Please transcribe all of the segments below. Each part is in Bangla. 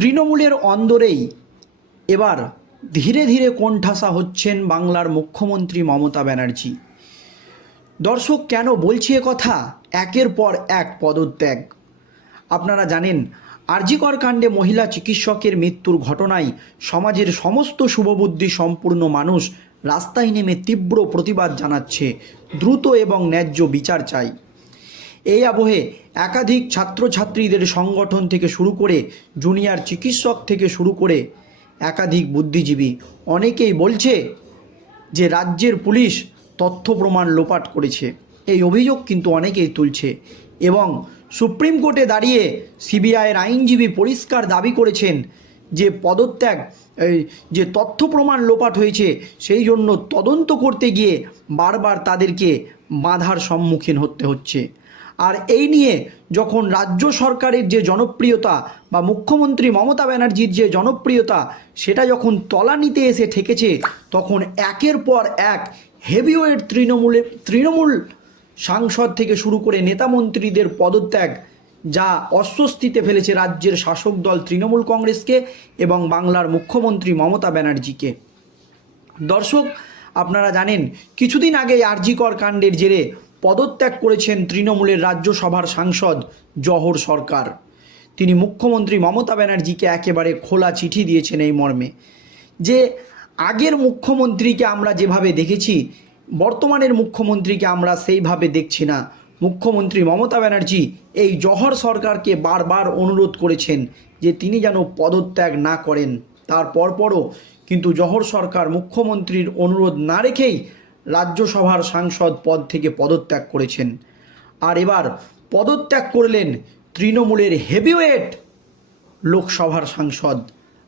তৃণমূলের অন্দরেই এবার ধীরে ধীরে কোণঠাসা হচ্ছেন বাংলার মুখ্যমন্ত্রী মমতা ব্যানার্জি। দর্শক, কেন বলছি কথা? একের পর এক পদত্যাগ। আপনারা জানেন, আরজিকর কাণ্ডে মহিলা চিকিৎসকের মৃত্যুর ঘটনায় সমাজের সমস্ত শুভবুদ্ধি সম্পূর্ণ মানুষ রাস্তায় নেমে তীব্র প্রতিবাদ জানাচ্ছে, দ্রুত এবং ন্যায্য বিচার চাই এই আবহে একাধিক ছাত্রছাত্রীদের সংগঠন থেকে শুরু করে জুনিয়র চিকিৎসক থেকে শুরু করে একাধিক বুদ্ধিজীবী। অনেকেই বলছে যে রাজ্যের পুলিশ তথ্য প্রমাণ লোপাট করেছে। এই অভিযোগ কিন্তু অনেকেই তুলছে এবং সুপ্রিম কোর্টে দাঁড়িয়ে সিবিআইয়ের আইনজীবী পরিষ্কার দাবি করেছেন যে পদত্যাগ যে তথ্য প্রমাণ লোপাট হয়েছে সেই জন্য তদন্ত করতে গিয়ে বারবার তাদেরকে বাধার সম্মুখীন হতে হচ্ছে। আর এই নিয়ে যখন রাজ্য সরকারের যে জনপ্রিয়তা বা মুখ্যমন্ত্রী মমতা ব্যানার্জির যে জনপ্রিয়তা, সেটা যখন তলানিতে এসে ঠেকেছে, তখন একের পর এক হেভিওয়েট তৃণমূলের তৃণমূল সাংসদ থেকে শুরু করে নেতামন্ত্রীদের পদত্যাগ, যা অস্বস্তিতে ফেলেছে রাজ্যের শাসক দল তৃণমূল কংগ্রেসকে এবং বাংলার মুখ্যমন্ত্রী মমতা ব্যানার্জিকে। দর্শক, আপনারা জানেন, কিছুদিন আগে আরজিকর কাণ্ডের জেরে পদত্যাগ করেছেন তৃণমূলের রাজ্যসভার সাংসদ জহর সরকার। তিনি মুখ্যমন্ত্রী মমতা ব্যানার্জিকে একেবারে খোলা চিঠি দিয়েছেন এই মর্মে। যে আগের মুখ্যমন্ত্রীকে আমরা যেভাবে দেখেছি, বর্তমানের মুখ্যমন্ত্রীকে আমরা সেইভাবে দেখছি না। মুখ্যমন্ত্রী মমতা ব্যানার্জি এই জহর সরকারকে বারবার অনুরোধ করেছেন যে তিনি যেন পদত্যাগ না করেন। তার পরপরও কিন্তু জহর সরকার মুখ্যমন্ত্রীর অনুরোধ না রেখেই রাজ্যসভার সাংসদ পদ থেকে পদত্যাগ করেছেন। আর এবার পদত্যাগ করলেন তৃণমূলের হেভিওয়েট লোকসভার সাংসদ।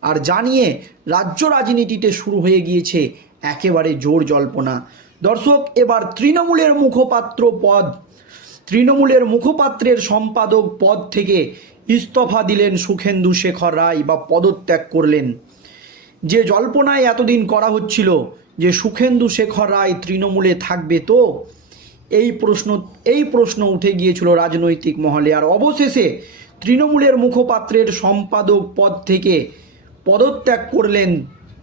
আর জানিয়ে রাজ্য রাজনীতিতে শুরু হয়ে গিয়েছে একেবারে জোর জল্পনা। দর্শক, এবার তৃণমূলের মুখপাত্র পদ। তৃণমূলের মুখপাত্রের সম্পাদক পদ থেকে ইস্তফা দিলেন সুখেন্দু শেখর রায় বা পদত্যাগ করলেন যে জল্পনায় এতদিন করা হচ্ছিল যে সুখেন্দু শেখর রায় তৃণমূলে থাকবে তো? এই প্রশ্ন এই প্রশ্ন উঠে গিয়েছিল রাজনৈতিক মহলে। আর অবশেষে তৃণমূলের মুখপাত্রের সম্পাদক পদ থেকে পদত্যাগ করলেন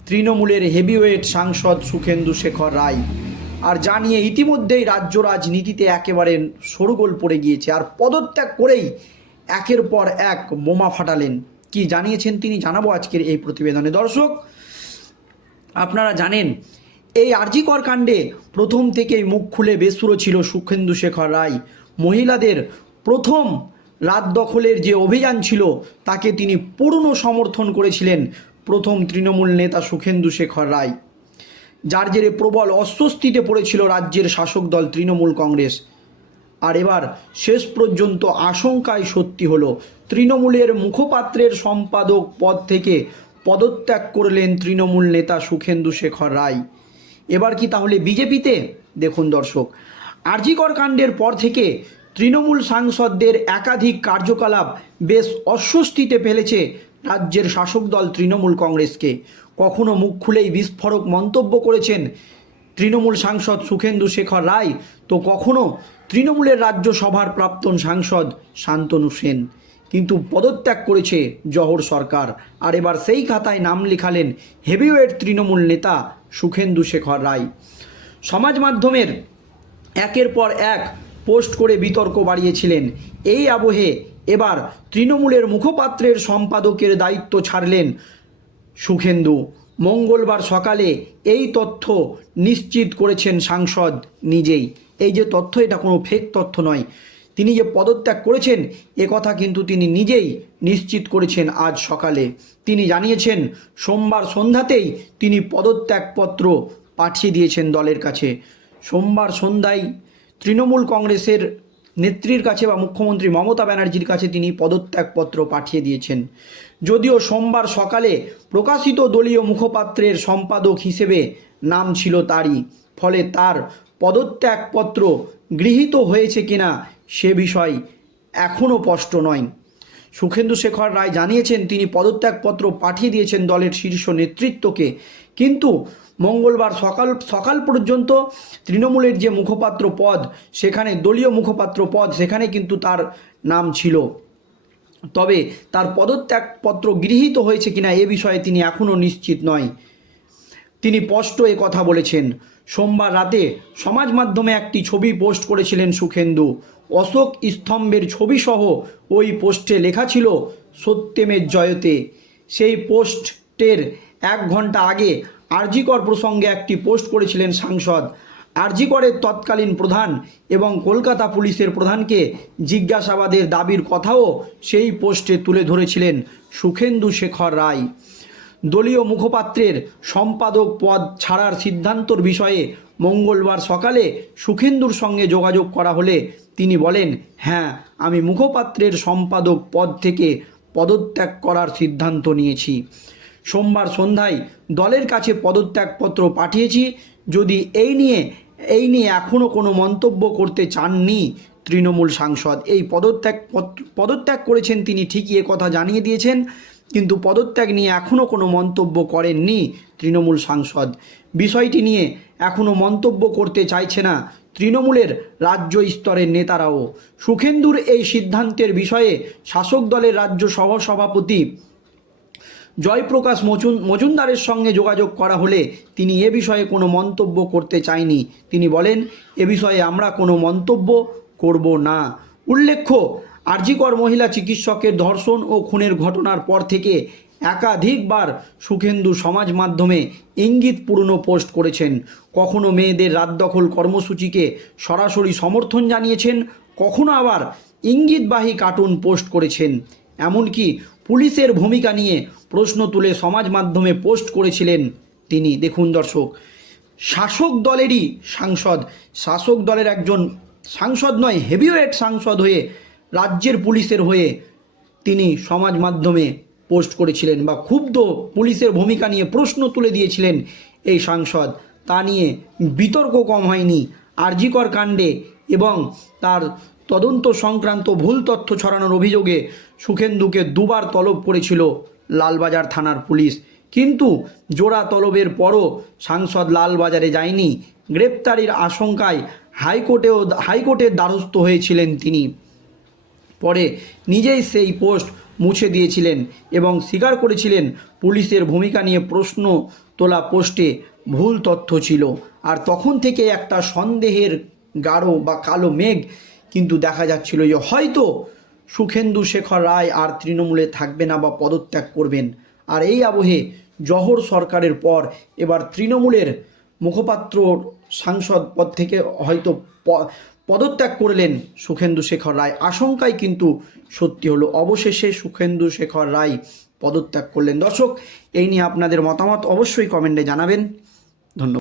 তৃণমূলের হেভিওয়েট সাংসদ সুখেন্দু শেখর রায়। আর জানিয়ে ইতিমধ্যেই রাজ্য রাজনীতিতে একেবারে সরগোল পড়ে গিয়েছে। আর পদত্যাগ করেই একের পর এক বোমা ফাটালেন কি জানিয়েছেন তিনি জানাব আজকের এই প্রতিবেদনে। দর্শক, আপনারা জানেন, এই আরজিকর কাণ্ডে প্রথম থেকেই মুখ খুলে বেসুরো ছিল সুখেন্দু শেখর রায়। মহিলাদের প্রথম রাত দখলের যে অভিযান ছিল, তাকে তিনি পূর্ণ সমর্থন করেছিলেন প্রথম তৃণমূল নেতা সুখেন্দু শেখর রায়। যার জেরে প্রবল অস্বস্তিতে পড়েছিল রাজ্যের শাসক দল তৃণমূল কংগ্রেস। আর এবার শেষ পর্যন্ত আশঙ্কায় সত্যি হলো, তৃণমূলের মুখপাত্রের সম্পাদক পদ থেকে পদত্যাগ করলেন তৃণমূল নেতা সুখেন্দু শেখর রায়। এবার কি তাহলে বিজেপিতে? দেখুন দর্শক, আরজিকর কাণ্ডের পর থেকে তৃণমূল সাংসদদের একাধিক কার্যকলাপ বেশ অস্বস্তিতে ফেলেছে রাজ্যের শাসক দল তৃণমূল কংগ্রেসকে। কখনো মুখ খুলেই বিস্ফোরক মন্তব্য করেছেন তৃণমূল সাংসদ সুখেন্দু শেখর রায়। তো কখনো তৃণমূলের রাজ্যসভার প্রাক্তন সাংসদ শান্তনু সেন। কিন্তু পদত্যাগ করেছে জহর সরকার। আর এবার সেই খাতায় নাম লেখালেন হেভিওয়েট তৃণমূল নেতা সুখেন্দু শেখর রায়। সমাজ মাধ্যমের একের পর এক পোস্ট করে বিতর্ক বাড়িয়েছিলেন। এই আবহে এবার তৃণমূলের মুখপাত্রের সম্পাদকের দায়িত্ব ছাড়লেন সুখেন্দু। মঙ্গলবার সকালে এই তথ্য নিশ্চিত করেছেন সাংসদ নিজেই। এই যে তথ্য, এটা কোনো ফেক তথ্য নয়। তিনি যে পদত্যাগ করেছেন, এ কথা কিন্তু তিনি নিজেই নিশ্চিত করেছেন আজ সকালে। তিনি জানিয়েছেন, সোমবার সন্ধ্যাতেই তিনি পদত্যাগপত্র পাঠিয়ে দিয়েছেন দলের কাছে। সোমবার সন্ধ্যায় তৃণমূল কংগ্রেসের নেত্রীর কাছে বা মুখ্যমন্ত্রী মমতা ব্যানার্জির কাছে তিনি পদত্যাগপত্র পাঠিয়ে দিয়েছেন। যদিও সোমবার সকালে প্রকাশিত দলীয় মুখপাত্রের সম্পাদক হিসেবে নাম ছিল তারই, ফলে তার পদত্যাগপত্র গৃহীত হয়েছে কিনা সে বিষয় এখনও স্পষ্ট নয়। সুখেন্দু শেখর রায় জানিয়েছেন, তিনি পদত্যাগপত্র পাঠিয়ে দিয়েছেন দলের শীর্ষ নেতৃত্বকে, কিন্তু মঙ্গলবার সকাল সকাল পর্যন্ত তৃণমূলের যে মুখপাত্র পদ, সেখানে দলীয় মুখপাত্র পদ, সেখানে কিন্তু তার নাম ছিল। তবে তার পদত্যাগপত্র গৃহীত হয়েছে কিনা এ বিষয়ে তিনি এখনও নিশ্চিত নয়। তিনি স্পষ্ট এ কথা বলেছেন, সোমবার রাতে সমাজ মাধ্যমে একটি ছবি পোস্ট করেছিলেন সুখেন্দু। অশোক স্তম্ভের ছবি সহ ওই পোস্টে লেখা ছিল, সত্যমের জয়তে। সেই পোস্টের এক ঘণ্টা আগে আরজিকর প্রসঙ্গে একটি পোস্ট করেছিলেন সাংসদ আরজিকরের তৎকালীন প্রধান এবং কলকাতা পুলিশের প্রধানকে জিজ্ঞাসাবাদের দাবির কথাও সেই পোস্টে তুলে ধরেছিলেন সুখেন্দু শেখর রায়। দলীয় মুখপাত্রের সম্পাদক পদ ছাড়ার সিদ্ধান্তর বিষয়ে মঙ্গলবার সকালে সুখেন্দুর সঙ্গে যোগাযোগ করা হলে তিনি বলেন হ্যাঁ আমি মুখপাত্রের সম্পাদক পদ থেকে পদত্যাগ করার সিদ্ধান্ত নিয়েছি। সোমবার সন্ধ্যায় দলের কাছে পদত্যাগপত্র পাঠিয়েছি। যদি এই নিয়ে এই নিয়ে এখনও কোনো মন্তব্য করতে চাননি তৃণমূল সাংসদ। এই পদত্যাগ পদত্যাগ করেছেন তিনি, ঠিকই এ কথা জানিয়ে দিয়েছেন, কিন্তু পদত্যাগ নিয়ে এখনও কোনো মন্তব্য করেননি তৃণমূল সাংসদ। বিষয়টি নিয়ে এখনও মন্তব্য করতে চাইছে না তৃণমূলের রাজ্য স্তরের নেতারাও। সুখেন্দুর এই সিদ্ধান্তের বিষয়ে শাসক দলের রাজ্য সহসভাপতি জয়প্রকাশ মজুন, মজুমদারের সঙ্গে যোগাযোগ করা হলে তিনি এ বিষয়ে কোনো মন্তব্য করতে চাইনি। তিনি বলেন, এ বিষয়ে আমরা কোনো মন্তব্য করব না। উল্লেখ্য, আরজিকর মহিলা চিকিৎসকের ধর্ষণ ও খুনের ঘটনার পর থেকে একাধিকবার সুখেন্দু সমাজ মাধ্যমে ইঙ্গিতপূর্ণ পোস্ট করেছেন। কখনো মেয়েদের রাত দখল কর্মসূচিকে সরাসরি সমর্থন জানিয়েছেন, কখনো আবার ইঙ্গিতবাহী কার্টুন পোস্ট করেছেন। এমনকি পুলিশের ভূমিকা নিয়ে প্রশ্ন তুলে সমাজ মাধ্যমে পোস্ট করেছিলেন তিনি। দেখুন দর্শক, শাসক দলেরই সাংসদ, শাসক দলের একজন সাংসদ নয়, হেভিওয়েট সাংসদ হয়ে রাজ্যের পুলিশের হয়ে তিনি সমাজ মাধ্যমে পোস্ট করেছিলেন বা ক্ষুব্ধ পুলিশের ভূমিকা নিয়ে প্রশ্ন তুলে দিয়েছিলেন এই সাংসদ। তা নিয়ে বিতর্ক কম হয়নি। আরজিকর কাণ্ডে এবং তার তদন্ত সংক্রান্ত ভুল তথ্য ছড়ানোর অভিযোগে সুখেন্দুকে দুবার তলব করেছিল লালবাজার থানার পুলিশ। কিন্তু জোড়া তলবের পরও সাংসদ লালবাজারে যায়নি। গ্রেপ্তারির আশঙ্কায় হাইকোর্টেও হাইকোর্টের দ্বারস্থ হয়েছিলেন তিনি। পরে নিজেই সেই পোস্ট মুছে দিয়েছিলেন এবং স্বীকার করেছিলেন পুলিশের ভূমিকা নিয়ে প্রশ্ন তোলা পোস্টে ভুল তথ্য ছিল। আর তখন থেকে একটা সন্দেহের গাঢ় বা কালো মেঘ কিন্তু দেখা যাচ্ছিল যে হয়তো সুখেন্দু শেখর রায় আর তৃণমূলে থাকবে না বা পদত্যাগ করবেন। আর এই আবহে জহর সরকারের পর এবার তৃণমূলের মুখপাত্র সাংসদ পদ থেকে হয়তো পদত্যাগ করলেন সুখেন্দু শেখর রায়। আশঙ্কাই কিন্তু সত্যি হলো, অবশেষে সুখেন্দু শেখর রায় পদত্যাগ করলেন। দর্শক, এই নিয়ে আপনাদের মতামত অবশ্যই কমেন্টে জানাবেন।